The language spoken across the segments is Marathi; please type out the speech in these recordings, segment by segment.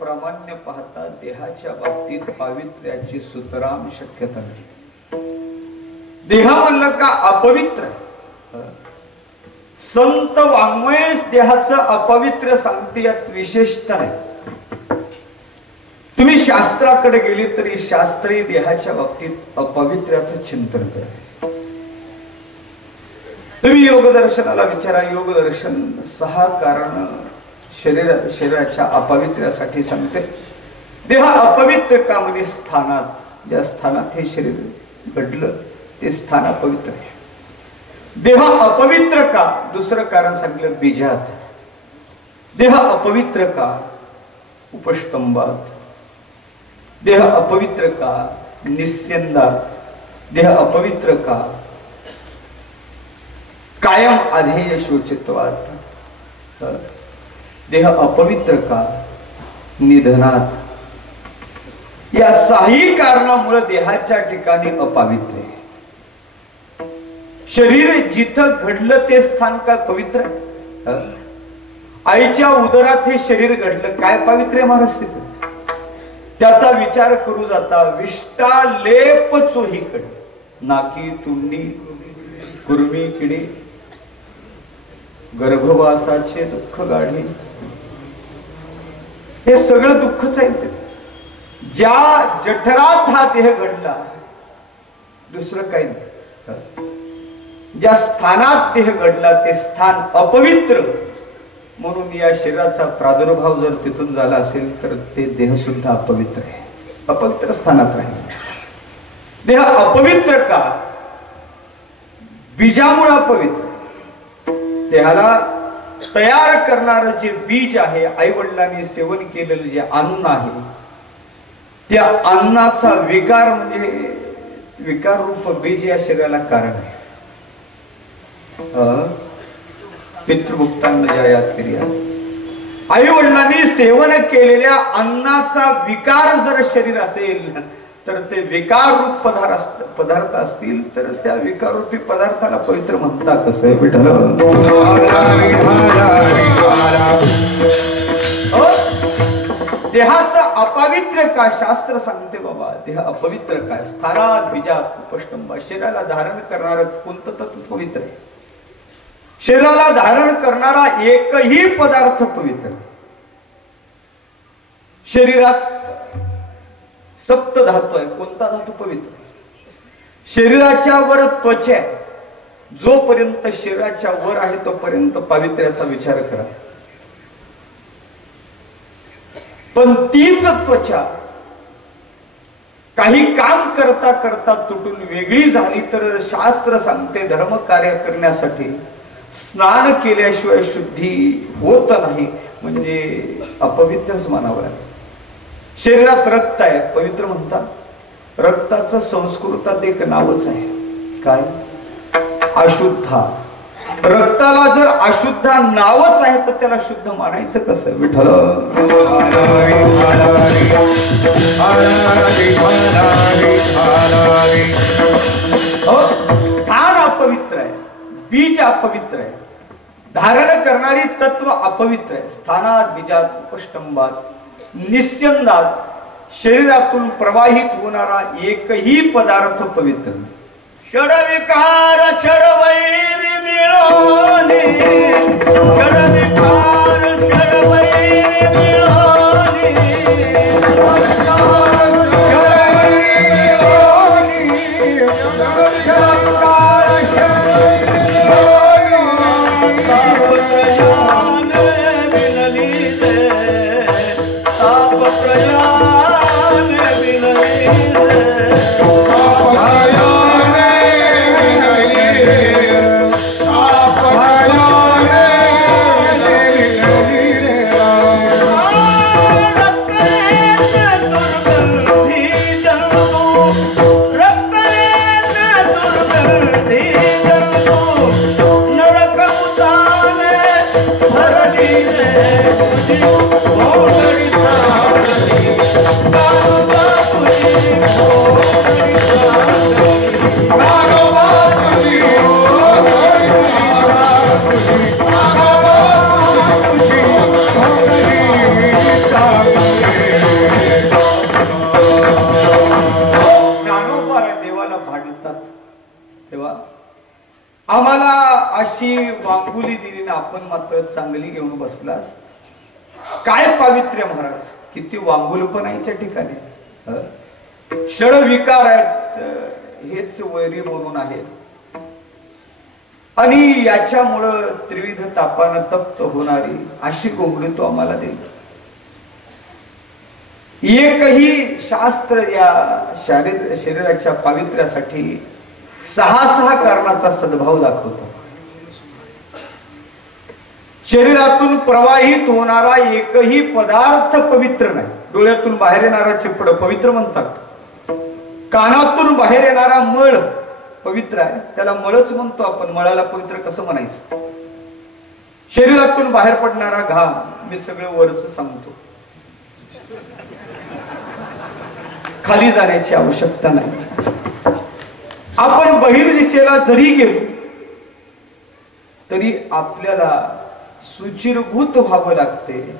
प्रामाण्य पाहता देहाच्या बाबतीत पावित्र्याची सुतराम शक्यता नाही. देह म्हणलं का अपवित्र. संत वाङ्मय देहाचं अपवित्र सांगते, यात विशेषता नाही. तुम्ही शास्त्राकडे गेले तरी शास्त्रीय देहाच्या बाबतीत अपवित्र्याचं चिंतन करते. तुम्ही योगदर्शनाला विचारा, योगदर्शन 6 कारण शरीराच्या अपवित्र्यासाठी सांगते. देह अपवित्र का म्हणजे स्थानात, ज्या स्थानात हे शरीर घडलं ते स्थान अपवित्र आहे. देह अपवित्र का, दुसरं कारण सांगितलं बीजात. देह अपवित्र का उपस्तंभात. देह अपवित्र का निस्यंदात. देह अपवित्र का कायम अधेय शोचित्वात. देह अपवित्र का निधनात. या 6 कारणामुळे देहाच्या ठिकाणी अपावित्र्य. शरीर जिथं घडलं ते स्थान काय पवित्र. आईच्या उदरात हे शरीर घडलं, काय पावित्र्य महाराज तिथं. त्याचा विचार करू जाता विष्टा लेप चोहीकडे. नाकी तुंडी कुर्मी किडी गर्भवासाचे दुःख गाढे. हे सगळं दुःखच आहे. ज्या जठरात हा देह घडला, दुसरं काही नाही. ज्या स्थानात देह घडला ते स्थान अपवित्र, म्हणून या शरीराचा प्रादुर्भाव जर तिथून झाला असेल तर ते देह सुद्धा अपवित्र आहे. अपवित्र स्थानात राहील. देह अपवित्र का बीजामुळे अपवित्र. देहाला तयार करणारं जे बीज आहे, आई वडिलांनी सेवन केलेलं जे अन्न आहे, त्या अन्नाचा विकार म्हणजे विकार रूप बीज या शरीराला कारण आहे. पितृभुक्तांना ज्या याद क्रिया, आई वडिलांनी सेवन केलेल्या अन्नाचा विकार जर शरीर असेल तर ते विकार रूप पदार्थ असतील तर त्या विकार रूपी पदार्थाला पवित्र म्हणता कसं विठ्ठल. देहाचं अपवित्र का शास्त्र सांगते बाबा. देह अपवित्र काय स्थानात बीजात उपस्तंभ. शरीराला धारण करणारं कोणतं तत्व पवित्र आहे. शरीराला धारण करणारा एकही पदार्थ पवित्र. शरीरात सप्त धातू आहे, कोणता धातू पवित्र. शरीराच्या वर त्वचा आहे, जोपर्यंत शरीराच्या वर आहे तोपर्यंत पावित्र्याचा विचार करा. पण तीच त्वचा काही काम करता करता तुटून वेगळी झाली तर शास्त्र सांगते धर्म कार्य करण्यासाठी स्नान केल्याशिवाय शुद्धी होत नाही, म्हणजे अपवित्रच मानावं लागेल. शरीरात रक्त आहे, पवित्र म्हणतात. रक्ताचं संस्कृतात एक नावच आहे, काय अशुद्धा. रक्ताला जर अशुद्धा नावच आहे तर त्याला शुद्ध मानायचं कसं विठ्ठल. स्थान अपवित्र आहे, बीज अपवित्र आहे, धारण करणारी तत्व अपवित्र आहे. स्थानात बीजात उपस्तंभात निस्यंदात शरीरातून प्रवाहित होणारा एकही पदार्थ पवित्र. षडविकार षडवैर मिळोनी, षडविकार षडवैर मिळोनी, षडविकार तेव्हा आम्हाला अशी वांगुली दिली ना, आपण मात्र चांगली घेऊन बसलास. काय पावित्र्य महाराज, किती वांगुलपणाच्या ठिकाणी क्षण विकार आहेत, हेच वैरी म्हणून आहे. आणि याच्यामुळं त्रिविध तापानं तप्त होणारी अशी गोंगडी तो आम्हाला देईल. एकही शास्त्र या शरीराच्या पावित्र्यासाठी 6 कारणाचा सद्भाव दाखवतो. शरीरातून प्रवाहित होणारा एकही पदार्थ पवित्र नाही. डोळ्यातून बाहेर येणारा चिपड पवित्र म्हणतात. कानातून बाहेर येणारा मळ पवित्र आहे, त्याला मळच म्हणतो आपण. मळाला पवित्र कसं म्हणायचं? शरीरातून बाहेर पडणारा घाम, मी सगळं वरच सांगतो, खाली जाण्याची आवश्यकता नाही. आपण बहिर्दिशेला जरी गेलो तरी आपल्याला सुचिरभूत व्हावं लागते.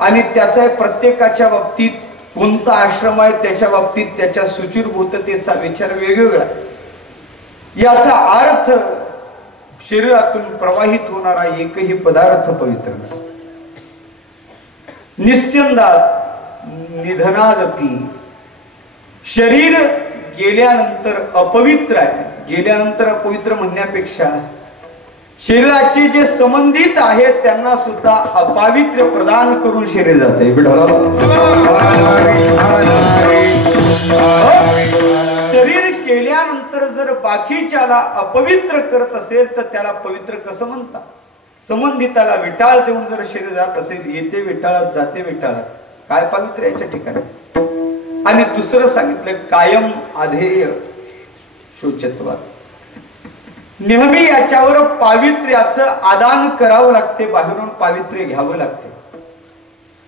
आणि त्याचा प्रत्येकाच्या बाबतीत कोणता आश्रम आहे त्याच्या बाबतीत त्याच्या सुचिरभूततेचा विचार वेगवेगळा. याचा अर्थ शरीरातून प्रवाहित होणारा एकही पदार्थ पवित्र नाही. निश्चंदात निधनादपी शरीर गेल्यानंतर अपवित्र आहे. गेल्यानंतर अपवित्र म्हणण्यापेक्षा शरीराचे जे संबंधित आहेत त्यांना सुद्धा अपावित्र्य प्रदान करून शरीर जाते. शरीर केल्यानंतर जर बाकीच्याला अपवित्र करत असेल तर त्याला पवित्र कसं म्हणतात? संबंधिताला विटाळ देऊन जर शरीर जात असेल, येते विटाळात जाते विटाळात, काय पावित्र्य याच्या ठिकाणी? आणि दुसरं सांगितलं कायम अधेय शोचत्वात. नेहमी याच्यावर पावित्र्याचं आदान करावं लागते, बाहेरून पावित्र्य घ्यावं लागते.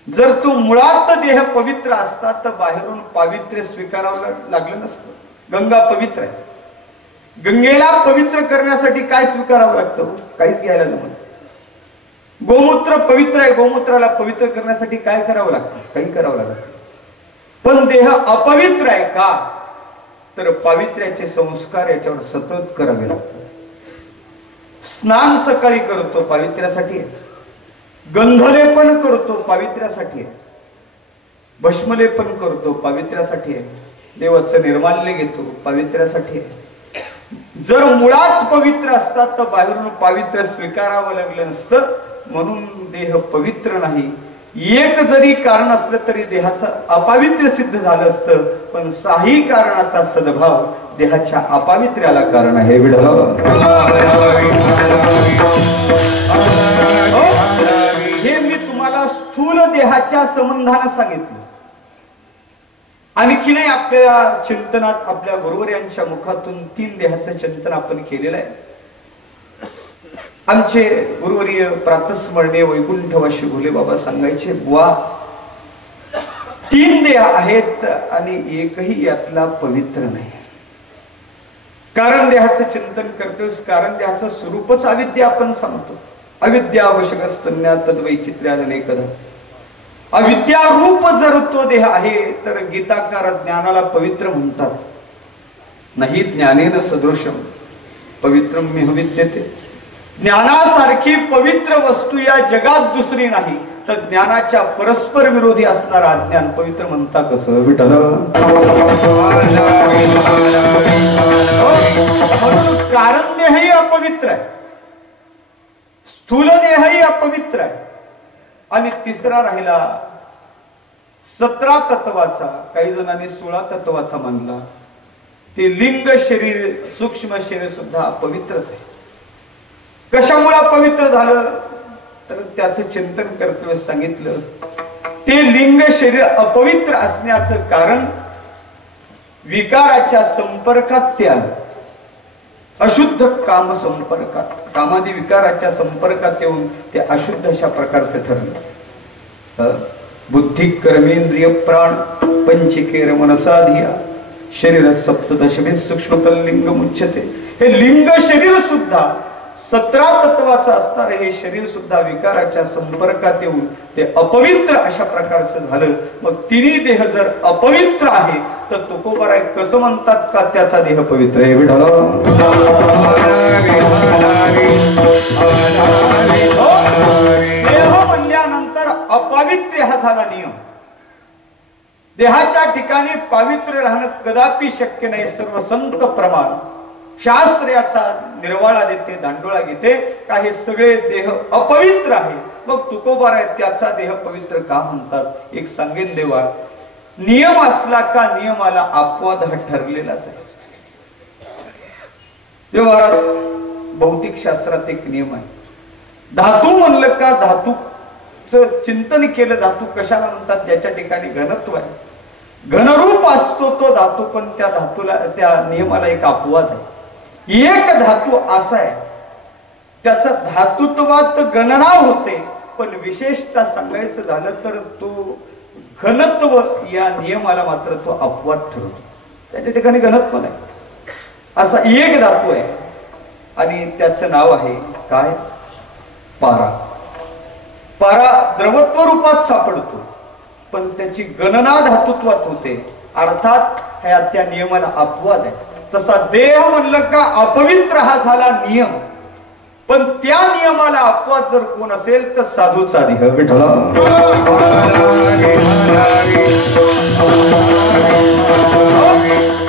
जर तो मुळात देह पवित्र असता तर बाहेरून पावित्र्य स्वीकारावं लागलं नसतं. गंगा पवित्र आहे, गंगेला पवित्र करण्यासाठी काय स्वीकारावं लागतं? काहीच घ्यायला नव्हतं. गोमूत्र पवित्र आहे, गोमूत्राला पवित्र करण्यासाठी काय करावं लागतं? काही करावं लागतं. पण देह अपवित्र आहे का? तर पावित्र्याचे संस्कार याच्यावर सतत करावे लागतात. स्नान सकाळी करतो पावित्र्यासाठी, गंधलेपन करतो पावित्र्यासाठी, भस्मलेपन करतो पावित्र्यासाठी, देवाचं निर्माल्य घेतो पावित्र्यासाठी. जर मुळात पवित्र असतात तर बाहेरून पावित्र्य स्वीकारावं लागलं नसतं. म्हणून देह पवित्र नाही. एक जरी कारण असलं तरी देहाचं अपावित्र्य सिद्ध झालं असतं, पण 6 कारणाचा सद्भाव देहाच्या अपावित्र्याला कारण आहे. हे मी तुम्हाला स्थूल देहाच्या संबंधाने सांगितलं. आणखीनही आपल्या चिंतनात आपल्या गुरुवर यांच्या मुखातून 3 देहाचं चिंतन आपण केलेलं आहे. आमचे गुरुवर्य प्रातस्मरणीय वैकुंठवासी भोले बाबा सांगायचे, बुवा 3 देह आहेत आणि एकही यातला पवित्र नाही. कारण देहाचं चिंतन करतोस, कारण देहाचं स्वरूपच अविद्या आपण सांगतो. अविद्या आवश्यकस्तन्या तद्वैचित्र्यादनेकदा. अविद्या रूप जर तो देह आहे तर गीताकार ज्ञानाला पवित्र म्हणतात. नाही ज्ञानेन सदृशम पवित्रम मिह विद्यते. ज्ञानासारखी पवित्र वस्तू या जगात दुसरी नाही. तर ज्ञानाच्या परस्पर विरोधी असणारा अज्ञान पवित्र म्हणता कसं? विठ्ठल. कारण देहही अपवित्र आहे, स्थूल देहही अपवित्र आहे. आणि तिसरा राहिला 17 तत्वाचा, काही जणांनी 16 तत्वाचा मानला. ते लिंग शरीर, सूक्ष्म शरीर सुद्धा अपवित्रच आहे. कशामुळे पवित्र झालं तर त्याचं चिंतन करतोय सांगितलं. ते लिंग शरीर अपवित्र असण्याचं कारण विकाराच्या संपर्कात ते आलं. अशुद्ध काम संपर्कात, कामादी विकाराच्या संपर्कात येऊन ते अशुद्ध अशा प्रकारचं ठरलं. बुद्धी कर्मेंद्रिय प्राण पंचकेर मनसाधिया शरीर सप्तदशमे सूक्ष्मतल लिंग मुच्यते. हे लिंग शरीर सुद्धा 17 तत्वाचं असणारं हे शरीर सुद्धा विकाराच्या संपर्कात येऊन ते अपवित्र अशा प्रकारचं झालं. मग तिन्ही देह जर अपवित्र आहे तर तुकोबाराय कसं म्हणतात का त्याचा देह पवित्र आहे? देह म्हणल्यानंतर अपवित्र हा झाला नियम. देहाच्या ठिकाणी पावित्र्य राहणं कदापि शक्य नाही. सर्व संत प्रमाण शास्त्र याचा निर्वाळा देते, दांडोळा घेते का हे सगळे देह अपवित्र आहे. मग तुकोबाराय त्याचा देह पवित्र का म्हणतात? एक सांगेन देवा, नियम असला का नियमाला अपवाद हा ठरलेलाच आहे. व्यवहारात भौतिक शास्त्रात एक नियम आहे. धातू म्हणलं का धातूचं चिंतन केलं. धातू कशाला म्हणतात? ज्याच्या ठिकाणी घनत्व आहे, घनरूप असतो तो धातू. पण त्या धातूला, त्या नियमाला एक अपवाद आहे. एक धातू असा आहे त्याचा धातुत्वात गणना होते, पण विशेषतः सांगायचं झालं तर तो घनत्व या नियमाला मात्र तो अपवाद ठरवतो. त्याच्या ठिकाणी घनत्व नाही. असा एक धातू आहे आणि त्याचं नाव आहे काय? पारा. पारा द्रवत्व रूपात सापडतो पण त्याची गणना धातुत्वात होते. अर्थात ह्या त्या नियमाला अपवाद आहे. तसा देह म्हणलं का अपवित्र हा झाला नियम, पण त्या नियमाला अपवाद जर कोण असेल तर साधूचा देह.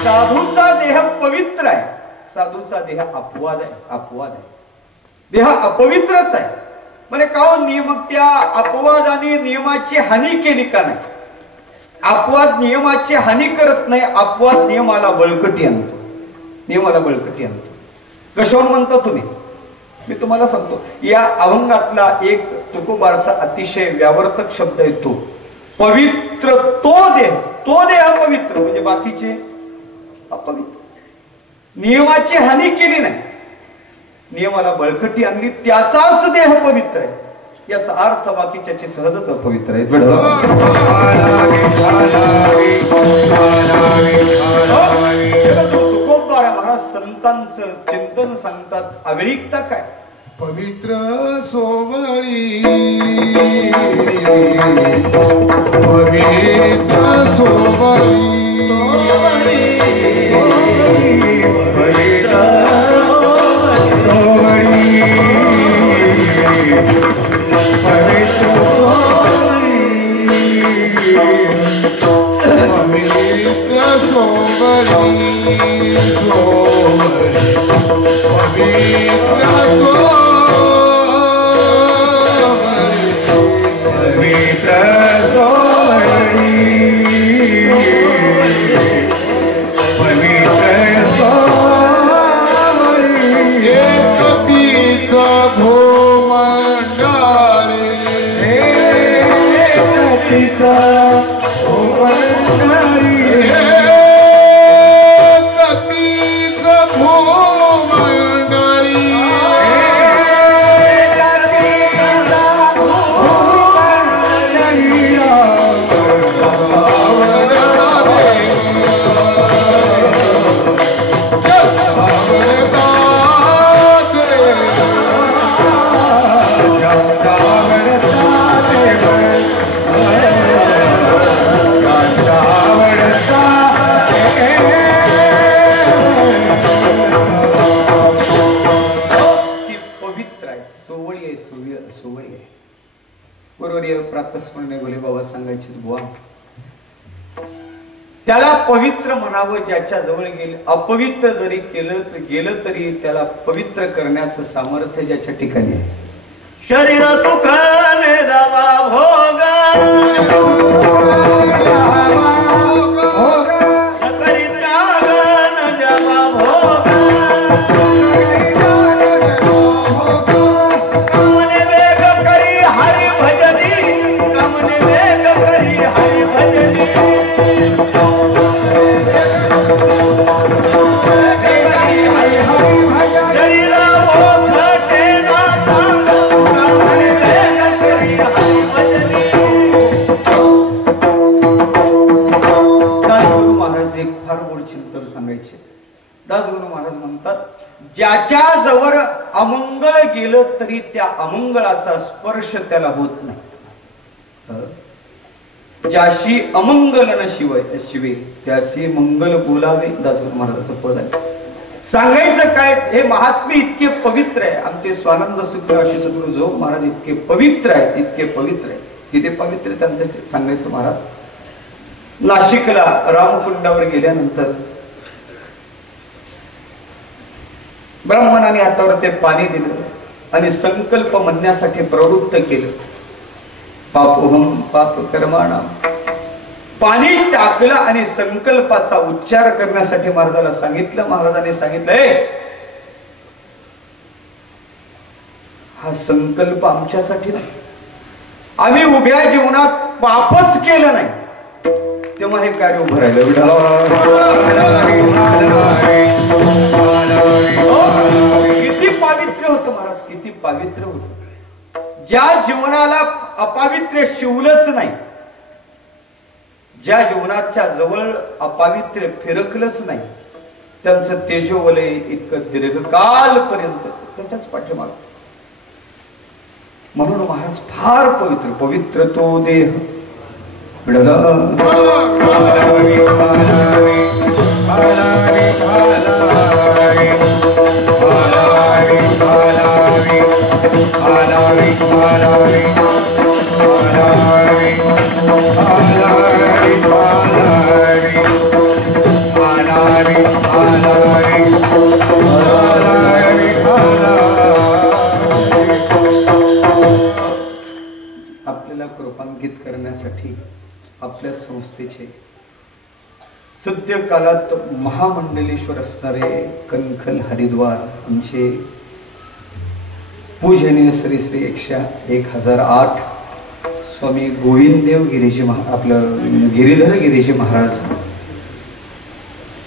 साधूचा देह पवित्र आहे, साधूचा देह अपवाद आहे. अपवाद आहे, देह अपवित्रच आहे. म्हणजे का नियम त्या अपवादाने नियमाची हानी केली का नाही? अपवाद नियमाची हानी करत नाही, अपवाद नियमाला बळकटी आणतो. नियमाला बळकटी आणतो. कशावर म्हणतो तुम्ही? मी तुम्हाला सांगतो. या अभंगातला एक तुकोबारचा अतिशय व्यावर्तक शब्द आहे तो पवित्र. तो देह पवित्र म्हणजे बाकीचे अपवित्र. नियमाची हानी केली नाही, नियमाला बळकटी आणली, त्याचाच देह पवित्र आहे. याचा अर्थ बाकीच्याचे सहजच अपवित्र आहेत. तुकोबार महाराज संतांचं चिंतन सांगतात. अविरिक्त काय? पवित्र सोवळी, पवित्र सोवळी, त्याला पवित्र म्हणावं ज्याच्या जवळ गेले. अपवित्र जरी गेलं तरी त्याला पवित्र करण्याचं सामर्थ्य ज्याच्या ठिकाणी आहे. शरीर सुखाने जावा भोगा, दासगुरु महाराज म्हणतात ज्याच्या जवळ अमंगळ गेलं तरी त्या अमंगळाचा स्पर्श त्याला होत नाही. ज्याशी अमंगल न शिवे त्याशी मंगल बोलावे, दासोबा महाराजांचं पद आहे. सांगायचं काय, हे महात्मे इतके पवित्र आहे. आमचे स्वानंद सुखदेव सद्गुरू जो महाराज इतके पवित्र आहेत, इतके पवित्र आहे. किती पवित्र त्यांचं सांगायचं. महाराज नाशिकला रामकुंडावर गेल्यानंतर ब्राह्मणाने हातावर ते पाणी दिलं आणि संकल्प म्हणण्यासाठी प्रवृत्त केलं. पापोहम पाप कर्माणाम. पाणी टाकलं आणि संकल्पाचा उच्चार करण्यासाठी महाराजाला सांगितलं. महाराजांनी सांगितलंय, हा संकल्प आमच्यासाठी नाही. आम्ही उभ्या जीवनात पापच केलं नाही तेव्हा हे कार्य उभं राहिलं. किती पावित्र्य होतं महाराज, किती पावित्र्य होतं. ज्या जीवनाला अपावित्र्य शिवलंच नाही, ज्या जीवनाच्या जवळ अपावित्र्य फिरकलंच नाही, त्यांचं तेजोवलय इतकं दीर्घकाल पर्यंत त्याच्याच पाठीमाग. म्हणून महाराज फार पवित्र. पवित्र तो देह आपल्याला कृपांकित करण्यासाठी आपल्या संस्थेचे सद्य काळात महामंडलेश्वर असणारे कणखल हरिद्वार आमचे पूजनीय श्री श्री 1008 स्वामी गोविंददेव गिरीजी आपलं गिरीधर गिरीजी महाराज,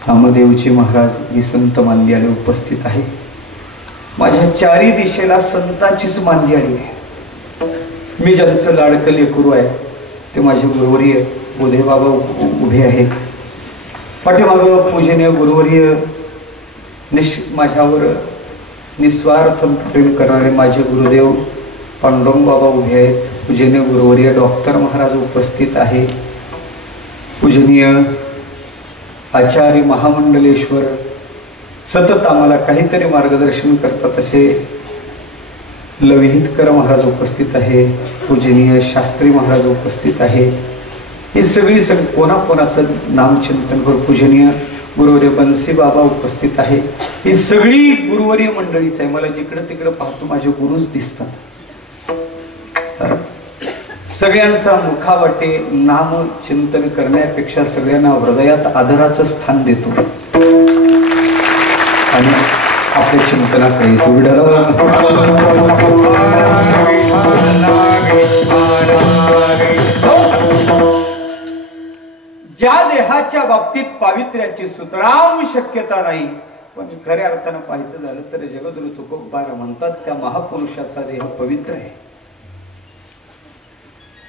नामदेवजी महाराज ही संत मांदी आले उपस्थित आहे. माझ्या चारी दिशेला संतांचीच मांदी आली आहे. मी ज्यांचं लाडकं लेकरू आहे ते माझे गुरुवर्य बोधे बाबा उभे आहेत. पाठीमागं पूजनीय गुरुवर्य माझ्यावर निस्वार्थ प्रेम करणारे माझे गुरुदेव पांडुरंग बाबा उभे आहेत. पूजनीय गुरुवर्य डॉक्टर महाराज उपस्थित आहे. पूजनीय आचार्य महामंडलेश्वर सतत आम्हाला काहीतरी मार्गदर्शन करतात असे लविहितकर महाराज उपस्थित आहे. पूजनीय शास्त्री महाराज उपस्थित आहे. ही सगळी कोणाकोणाचं नामचिंतन करून पूजनीय गुरुवर्य बन्सी बाबा उपस्थित आहे. ही सगळी गुरुवर्य मंडळीच आहे. मला जिकडं तिकडं पाहतो माझे गुरुच दिसतात. सगळ्यांचा मुखावाटे नाम चिंतन करण्यापेक्षा सगळ्यांना हृदयात आदराचं स्थान देतो आणि आपल्या चिंतनाकडे येतो. ज्या देहाच्या बाबतीत पावित्र्याची सुतराम शक्यता नाही, पण खऱ्या अर्थानं पाहायचं झालं तर जगद्गुरु तुकोबार म्हणतात त्या महापुरुषाचा देह पवित्र आहे.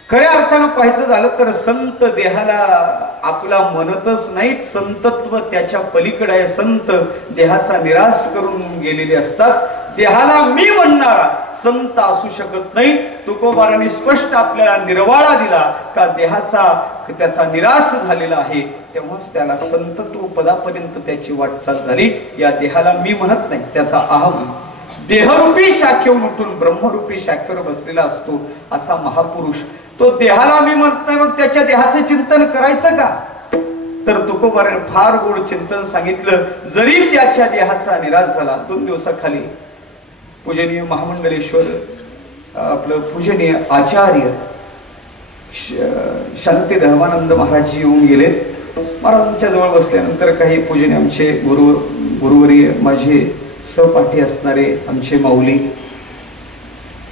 खऱ्या अर्थानं पाहायचं झालं तर संत देहाला आपला म्हणतच नाहीत, संतत्व त्याच्या पलीकडे आहे. संत देहाचा निराश करून गेलेले असतात. देहाला मी म्हणणारा संत असू शकत नाही. तुकोबारांनी स्पष्ट आपल्याला निर्वाळा दिला का देहाचा त्याचा निराश झालेला आहे, तेव्हाच त्याला संतत्व पदापर्यंत त्याची वाटचाल झाली. या देहाला मी म्हणत नाही, त्याचा अहम देहरूपी शाखेवर उठून ब्रह्मरूपी शाखेवर बसलेला असतो असा महापुरुष. तो देहाला मी म्हणत नाही, मग त्याच्या देहाचं चिंतन करायचं का? तर तुकोबाराने फार गोड चिंतन सांगितलं. जरी त्याच्या देहाचा निराश झाला, 2 दिवसाखाली पूजनीय महामंडलेश्वर आपलं पूजनीय आचार्य शांती धर्मानंद महाराज येऊन गेले. महाराजांच्या जवळ बसल्यानंतर काही पूजनीय आमचे गुरुवर्य माझे सहपाठी असणारे आमचे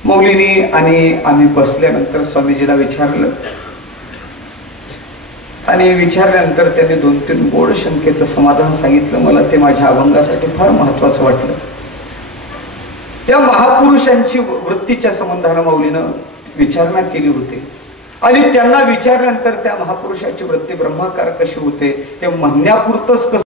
मौलीनी आणि आम्ही बसल्यानंतर स्वामीजीला विचारलं आणि विचारल्यानंतर त्यांनी 2-3 गोड शंकेचं समाधान सांगितलं. मला ते माझ्या अभंगासाठी फार महत्वाचं वाटलं. त्या महापुरुषांची वृत्तीच्या संबंधानं मौलीनं विचारणा केली होती आणि त्यांना विचारल्यानंतर त्या महापुरुषाची वृत्ती ब्रह्माकार कशी होते हे म्हणण्यापुरतंच